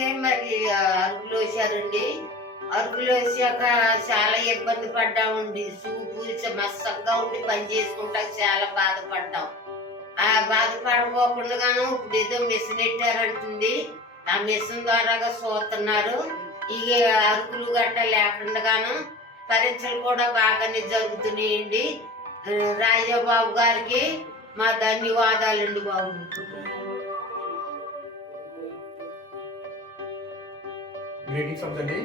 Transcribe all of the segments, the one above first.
అయితే మరి అరుగులు వేసారండి. అరుగులు వేసాక చాలా ఇబ్బంది పడ్డామండి. చూపు మసకగా ఉండి పని చేసుకుంటా చాలా బాధపడ్డాం. ఆ బాధపడకోకుండాను ఇప్పుడు ఏదో మిషన్ ఎట్టారంటుంది. ఆ మిషన్ ద్వారాగా చూస్తున్నారు. ఈ అరుగులు గట్ట లేకుండాను పరీక్షలు కూడా బాగానే జరుగుతున్నాయండి. రాజాబాబు గారికి మా ధన్యవాదాలండి బాబు. Greetings of the day.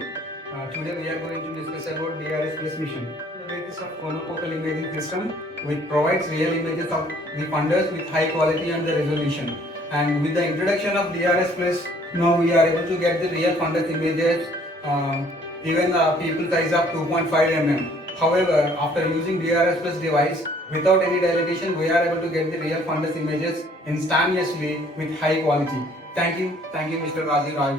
Today we are going to discuss about DRS Plus mission. The basis of confocal imaging system which provides real images of the funders with high quality and the resolution. And with the introduction of DRS Plus, now we are able to get the real funders images, even the people size of 2.5 mm. However, after using DRS Plus device, without any dilatation, we are able to get the real fundus images instantaneously with high quality. Thank you, Mr. Rajiv Raj.